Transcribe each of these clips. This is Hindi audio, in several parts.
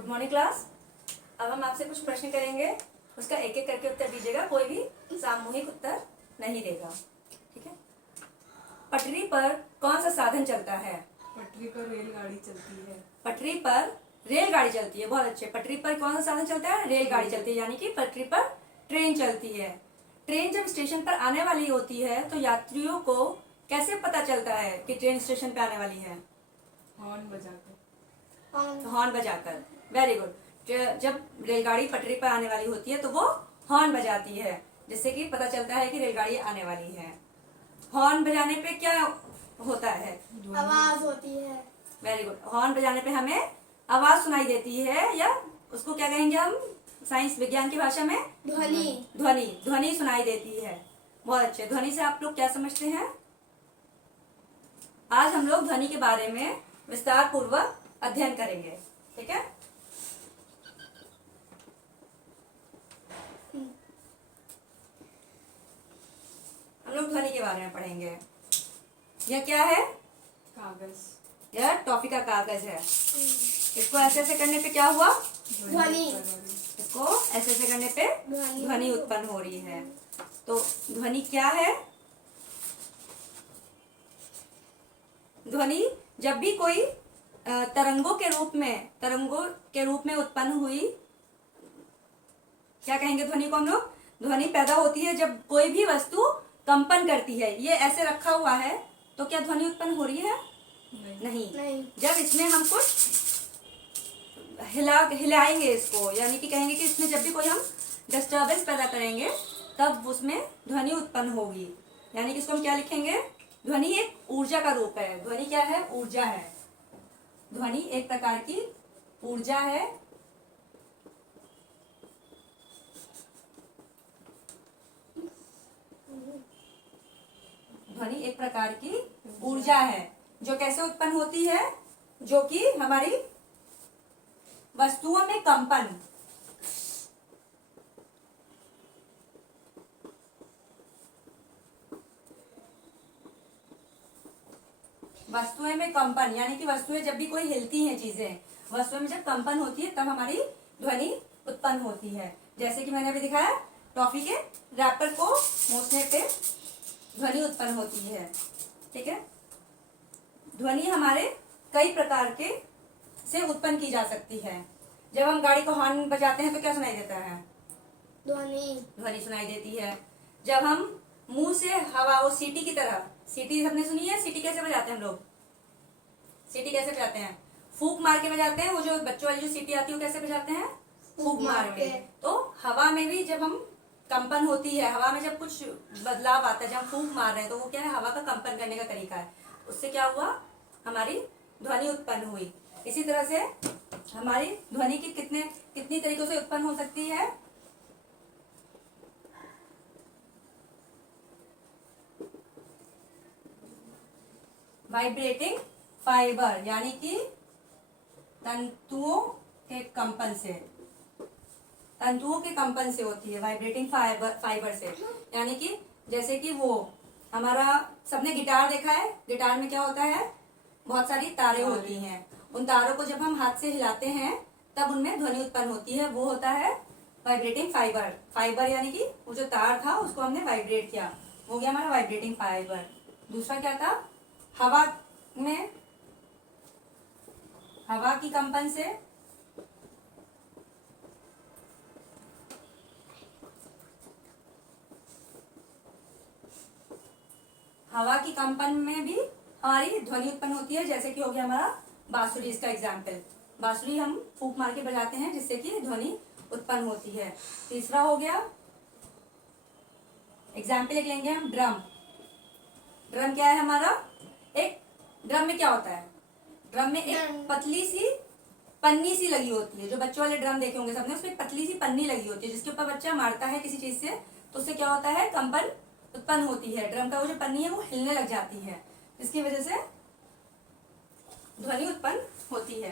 Good morning class. अब हम आपसे कुछ प्रश्न करेंगे, उसका एक एक करके उत्तर दीजिएगा, कोई भी सामूहिक उत्तर नहीं देगा, ठीक है। पटरी पर कौन सा साधन चलता है? पटरी पर रेलगाड़ी चलती है। पटरी पर रेलगाड़ी चलती है, बहुत अच्छे। पटरी पर कौन सा साधन चलता है? रेलगाड़ी चलती है, यानी कि पटरी पर ट्रेन चलती है। ट्रेन जब स्टेशन पर आने वाली होती है तो यात्रियों को कैसे पता चलता है कि ट्रेन स्टेशन पर आने वाली है? हॉर्न बजाकर। हॉर्न बजाकर। Very good. जब रेलगाड़ी पटरी पर आने वाली होती है तो वो हॉर्न बजाती है, जिससे कि पता चलता है कि रेलगाड़ी आने वाली है। हॉर्न बजाने पे क्या होता है? आवाज होती है। Very good. हॉर्न बजाने पे हमें आवाज सुनाई देती है, या उसको क्या कहेंगे हम साइंस विज्ञान की भाषा में? ध्वनि। ध्वनि। ध्वनि सुनाई देती है। बहुत अच्छे। ध्वनि से आप लोग क्या समझते हैं? आज हम लोग ध्वनि के बारे में विस्तार पूर्वक अध्ययन करेंगे, ठीक है। हम लोग ध्वनि के बारे में पढ़ेंगे। यह क्या है? कागज। यह टॉफी का कागज है। इसको ऐसे ऐसे करने पे क्या हुआ? ध्वनि। इसको ऐसे ऐसे करने पे ध्वनि उत्पन्न हो रही है। तो ध्वनि क्या है? ध्वनि जब भी कोई तरंगों के रूप में उत्पन्न हुई, क्या कहेंगे ध्वनि को हम लोग? ध्वनि पैदा होती है जब कोई भी वस्तु कंपन करती है। ये ऐसे रखा हुआ है तो क्या ध्वनि उत्पन्न हो रही है? नहीं। जब इसमें हम कुछ हिलाएंगे इसको, यानी कि कहेंगे कि इसमें जब भी कोई हम डिस्टर्बेंस पैदा करेंगे तब उसमें ध्वनि उत्पन्न होगी। यानी कि इसको हम क्या लिखेंगे? ध्वनि एक ऊर्जा का रूप है। ध्वनि क्या है? ऊर्जा है। ध्वनि एक प्रकार की ऊर्जा है। ध्वनि एक प्रकार की ऊर्जा है जो कैसे उत्पन्न होती है? जो कि हमारी वस्तुओं में कंपन, वस्तुएं में कंपन, यानी कि वस्तुएं जब भी कोई हिलती हैं, चीजें वस्तुएं में जब कंपन होती है तब हमारी ध्वनि उत्पन्न होती है। जैसे कि मैंने अभी दिखाया, टॉफी के रैपर को मूसने पे ध्वनि उत्पन्न होती है, ठीक है। ध्वनि हमारे कई प्रकार के से उत्पन्न की जा सकती है। जब हम गाड़ी को हॉर्न बजाते हैं तो क्या सुनाई देता है? ध्वनि सुनाई देती है। जब हम मुंह से हवा, वो सीटी की तरह, सीटी सबने सुनी है? सीटी कैसे बजाते हैं हम लोग? सीटी कैसे बजाते हैं? फूंक मार के बजाते हैं। वो जो बच्चों वाली जो सीटी आती है वो कैसे बजाते हैं? फूंक मार के। तो हवा में भी जब हम कंपन होती है, हवा में जब कुछ बदलाव आता है, जब हम फूंक मार रहे हैं तो वो क्या है? हवा का कंपन करने का तरीका है। उससे क्या हुआ? हमारी ध्वनि उत्पन्न हुई। इसी तरह से हमारी ध्वनि की कितनी तरीकों से उत्पन्न हो सकती है? वाइब्रेटिंग फाइबर, यानी कि तंतुओं के कंपन से, तंतुओं के कंपन से होती है। वाइब्रेटिंग फाइबर से, यानी कि जैसे कि वो हमारा, सबने गिटार देखा है? गिटार में क्या होता है? बहुत सारी तारें होती हैं। उन तारों को जब हम हाथ से हिलाते हैं तब उनमें ध्वनि उत्पन्न होती है। वो होता है वाइब्रेटिंग फाइबर। फाइबर यानी कि वो जो तार था उसको हमने वाइब्रेट किया, हो गया हमारा वाइब्रेटिंग फाइबर। दूसरा क्या था? हवा में, हवा की कंपन से, हवा की कंपन में भी हमारी ध्वनि उत्पन्न होती है। जैसे कि हो गया हमारा बांसुरी, इसका एग्जाम्पल। बांसुरी हम फूंक मार के बजाते हैं जिससे कि ध्वनि उत्पन्न होती है। तीसरा हो गया, एग्जाम्पल एक लेंगे हम, ड्रम। ड्रम क्या है हमारा? एक ड्रम में क्या होता है? ड्रम में एक पतली सी पन्नी सी लगी होती है। जो बच्चों वाले ड्रम देखे होंगे सबने, उसमें पतली सी पन्नी लगी होती है जिसके ऊपर बच्चा मारता है किसी चीज से तो उससे क्या होता है? कंपन उत्पन्न होती है। ड्रम का वो जो पन्नी है वो हिलने लग जाती है, जिसकी वजह से ध्वनि उत्पन्न होती है।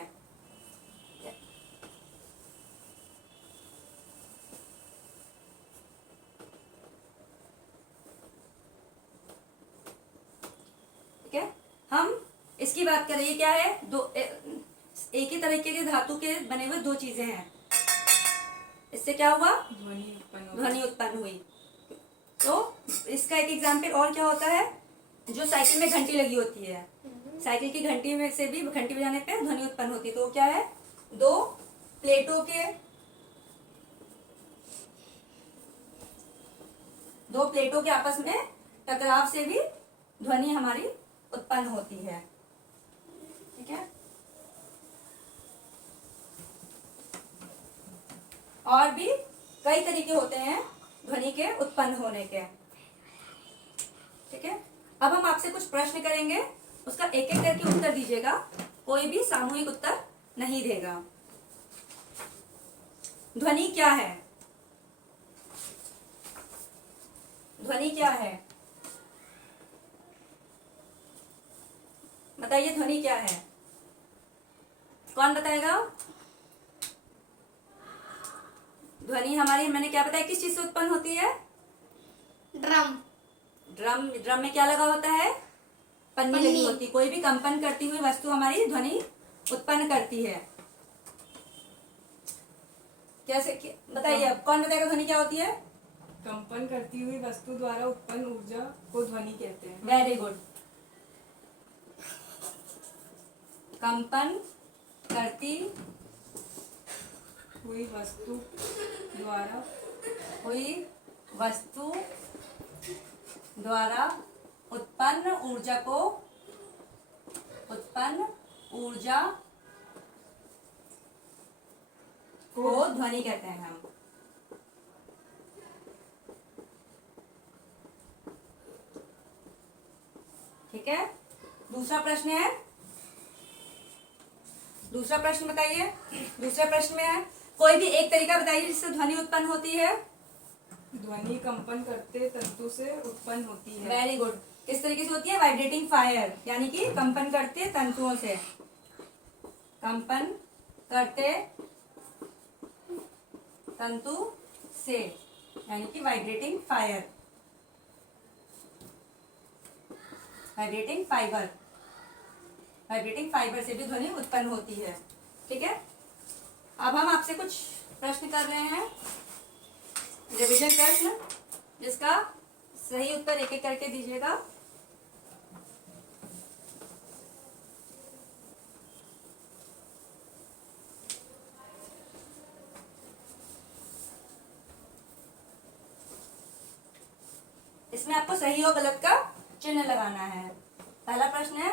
ठीक है, हम इसकी बात करें। ये क्या है? एक ही तरीके के धातु के बने हुए दो चीजें हैं, इससे क्या हुआ, ध्वनि उत्पन्न हुई। तो इसका एक एग्जाम्पल और क्या होता है, जो साइकिल में घंटी लगी होती है, साइकिल की घंटी में से भी घंटी बजाने पे ध्वनि उत्पन्न होती है। तो वो क्या है, दो प्लेटों के आपस में टकराव से भी ध्वनि हमारी उत्पन्न होती है। ठीक है, और भी कई तरीके होते हैं ध्वनि के उत्पन्न होने के। ठीक है, अब हम आपसे कुछ प्रश्न करेंगे, उसका एक एक करके उत्तर दीजिएगा, कोई भी सामूहिक उत्तर नहीं देगा। ध्वनि क्या है, ध्वनि क्या है, बताइए ध्वनि क्या है, कौन बताएगा। ध्वनि हमारी, मैंने क्या बताया, किस चीज से उत्पन्न होती है, ड्रम। ड्रम में क्या लगा होता है, पन्नी लगी होती है। कोई भी कंपन करती हुई वस्तु हमारी ध्वनि उत्पन्न करती है। कैसे, बताइए अब, कौन बताएगा ध्वनि क्या होती है। कंपन करती हुई वस्तु द्वारा उत्पन्न ऊर्जा को ध्वनि कहते हैं। Very good. कंपन करती हुई वस्तु द्वारा उत्पन्न ऊर्जा को ध्वनि कहते हैं हम। ठीक है, दूसरा प्रश्न है, दूसरा प्रश्न बताइए। दूसरे प्रश्न में है, कोई भी एक तरीका बताइए जिससे ध्वनि उत्पन्न होती है। ध्वनि कंपन करते तंतु से उत्पन्न होती है। Very good. किस तरीके से होती है, वाइब्रेटिंग फायर, यानी कि कंपन करते तंतुओं से, कंपन करते तंतु से, यानी कि वाइब्रेटिंग फायर, वाइब्रेटिंग फाइबर से भी ध्वनि उत्पन्न होती है। ठीक है, अब हम आपसे कुछ प्रश्न कर रहे हैं, रिवीजन प्रश्न, जिसका सही उत्तर एक एक करके दीजिएगा। इसमें आपको सही और गलत का चिन्ह लगाना है। पहला प्रश्न है,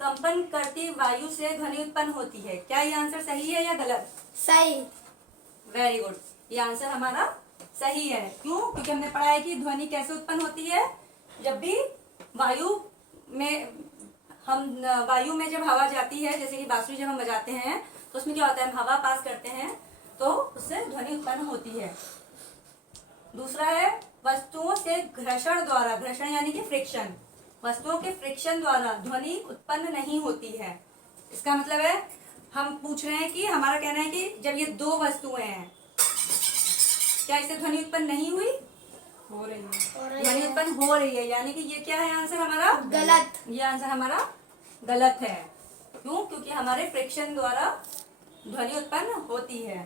कंपन करती वायु से ध्वनि उत्पन्न होती है, क्या ये आंसर सही है या गलत। सही। वेरी गुड, ये आंसर हमारा सही है। क्यों, क्योंकि हमने पढ़ा है कि ध्वनि कैसे उत्पन्न होती है, जब भी वायु में जब हवा जाती है, जैसे कि बांसुरी जब हम बजाते हैं तो उसमें क्या होता है, हम हवा पास करते हैं तो उससे ध्वनि उत्पन्न होती है। दूसरा है, वस्तुओं से घर्षण द्वारा, घर्षण यानी कि फ्रिक्शन, वस्तुओं के फ्रिक्शन द्वारा ध्वनि उत्पन्न नहीं होती है। इसका मतलब है, हम पूछ रहे हैं कि हमारा कहना है कि जब ये दो वस्तुएं हैं, क्या इससे ध्वनि उत्पन्न नहीं हुई, हो रही है, ध्वनि उत्पन्न हो रही है, यानी कि ये क्या है आंसर हमारा, गलत। ये आंसर हमारा गलत है। क्यों, क्योंकि हमारे फ्रिक्शन द्वारा ध्वनि उत्पन्न होती है।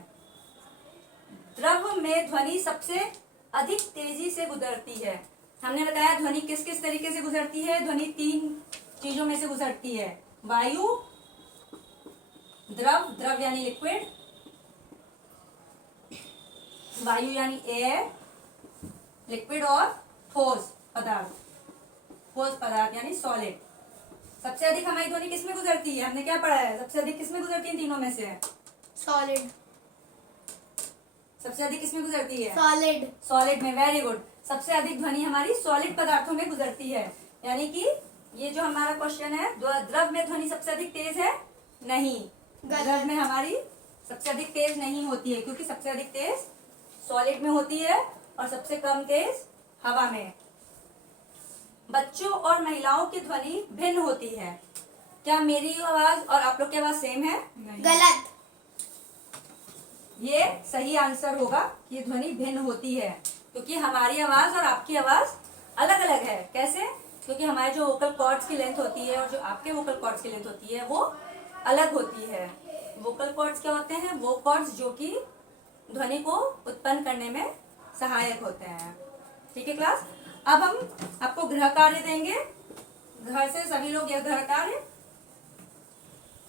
द्रव में ध्वनि सबसे अधिक तेजी से गुजरती है। हमने बताया ध्वनि किस किस तरीके से गुजरती है, ध्वनि तीन चीजों में से गुजरती है, वायु, द्रव यानी लिक्विड, वायु यानी एयर, लिक्विड, और ठोस पदार्थ यानी सॉलिड। सबसे अधिक हमारी ध्वनि किसमें गुजरती है, हमने क्या पढ़ा है, सबसे अधिक किसमें गुजरती है, तीनों में से सॉलिड। सबसे अधिक किसमें गुजरती है, सॉलिड में। वेरी गुड, सबसे अधिक ध्वनि हमारी सॉलिड पदार्थों में गुजरती है। यानी कि ये जो हमारा क्वेश्चन है, द्रव में ध्वनि सबसे अधिक तेज है, नहीं, द्रव में हमारी सबसे अधिक तेज नहीं होती है, क्योंकि सबसे अधिक तेज सॉलिड में होती है और सबसे कम तेज हवा में। बच्चों और महिलाओं की ध्वनि भिन्न होती है। क्या मेरी आवाज और आप लोग की आवाज सेम है, नहीं। गलत। ये सही आंसर होगा कि ये ध्वनि भिन्न होती है, क्योंकि हमारी आवाज और आपकी आवाज अलग अलग है। कैसे, क्योंकि हमारे जो वोकल कॉर्ड्स की लेंथ होती है और जो आपके वोकल कॉर्ड्स की लेंथ होती है वो अलग होती है। वोकल कॉर्ड्स क्या होते हैं? वो कॉर्ड्स जो कि ध्वनि को उत्पन्न करने में सहायक होते हैं। ठीक है क्लास, अब हम आपको गृह कार्य देंगे। घर से सभी लोग यह गृह कार्य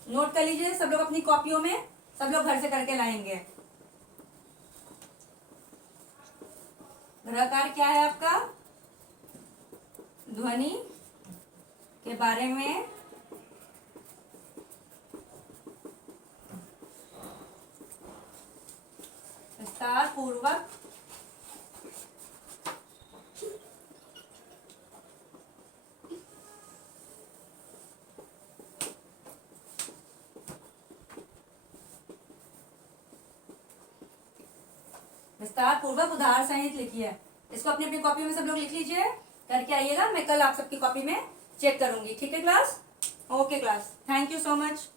नोट कर लीजिए, सब लोग अपनी कॉपियों में, सब लोग घर से करके लाएंगे। गृह कार्य क्या है आपका? ध्वनि के बारे में विस्तार पूर्वक उदाहरण सहित लिखिए। इसको अपनी अपनी कॉपी में सब लोग लिख लीजिए, करके आइएगा। मैं कल आप सबकी कॉपी में चेक करूंगी। ठीक है class? Okay class, thank you so much.